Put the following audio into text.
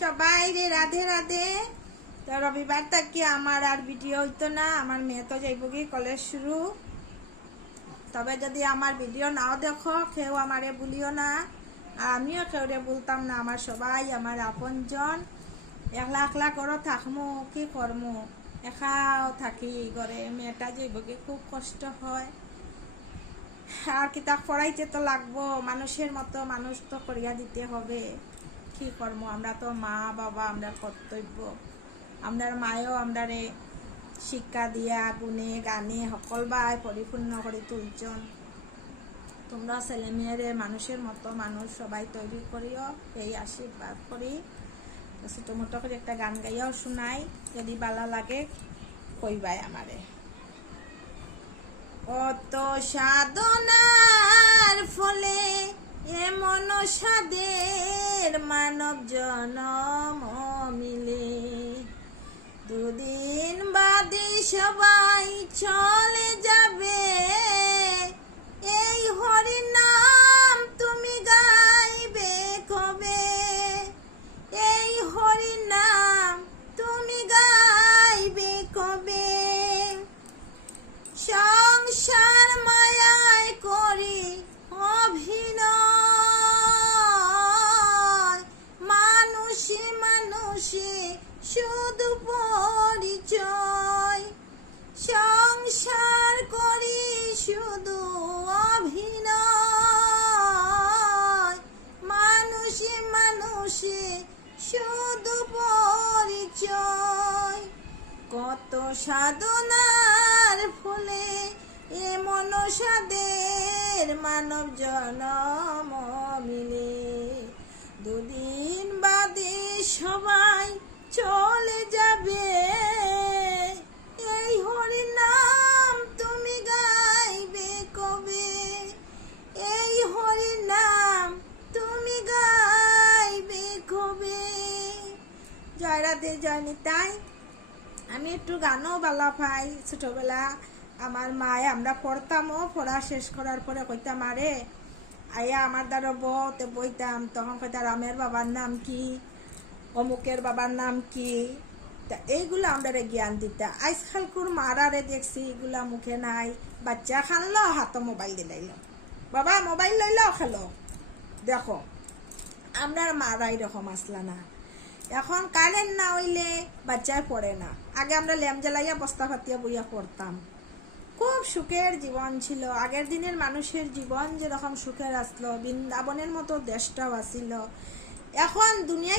সবাই রে রাধে রাধে। তো রবিবার থেকে আমার আর ভিডিও হইতো না, আমার মেয়ে তো যাইব কি কলেজ শুরু। তবে যদি আমার ভিডিও নাও দেখো কেউ আমারে বলিও না, আর আমিও কেউরে বলতাম না। আমার সবাই আমার আপনজন। একলা একলা করো থাকমু, কি করমু, একাও থাকি ঘরে। মেয়েটা যাইব কি খুব কষ্ট হয়, আর কিতাব পড়াইতে তো লাগবো, মানুষের মতো মানুষ তো করিয়া দিতে হবে। কি করবো, আমরা তো মা বাবা, আমরা কর্তব্য। আমরার মায়েও আমরারে শিক্ষা দিয়া গুণে গানে সকল বাই পরিপূর্ণ করে তুলছন। তোমরা ছেলে মেয়েরে মানুষের মতো মানুষ সবাই তৈরি করিও, এই আশীর্বাদ করি। ছোটো মোটো করে একটা গান গাইয়াও শোনাই, যদি ভালো লাগে কইবাই আমারে। কত সাধনার ফলে এমন সাদের মানব জনম মিলে, দুদিন বাদে সবাই চলে যাবে। এই হরি নাম তুমি গাইবে কবে? এই হরি নাম তুমি গাইবে কবে? সংসার মায়ায় করি অভিনয়, মানুষে মানুষে শুধু পরিচয়। সংসার করি শুধু অভিনয়, মানুষে মানুষে শুধু পরিচয়। কত সাধনার ফলে এমন সাদের মানব জনম মিলে, দুদিন বাদে সবাই চলে যাবে। এই হরি নাম তুমি গাইবে কবে? এই হরি নাম তুমি গাইবে কবে? জয় রাধে, জয় নিতাই। আমি একটু গানও ভালো পাই। ছোটবেলা আমার মায়ে আমরা পড়তামও, পড়া শেষ করার পরে কইতাম আরে আয়া আমার দ্বারা বতে বইতাম, তখন কইতাম রামের বাবার নাম কি, অমুকের বাবার নাম কি। তা এইগুলো আমরা জ্ঞান দিতা। আজকালকুর মারারে দেখছি এগুলা মুখে নাই। বাচ্চা খানলো, হাতে মোবাইল দিলাইল, বাবা মোবাইল লইল খেলো। দেখো আমরার মারা এরকম আসলা না। এখন কারেন্ট না হইলে বাচ্চায় পড়ে না। আগে আমরা ল্যাম্প জ্বালাইয়া বস্তা ফাতিয়া বইয়া পড়তাম। খুব সুখের জীবন ছিল। আগের দিনের মানুষের জীবন যেরকম সুখের আসলো, বৃন্দাবনের মতো দেশটাও আসিল। এখন দুনিয়ায়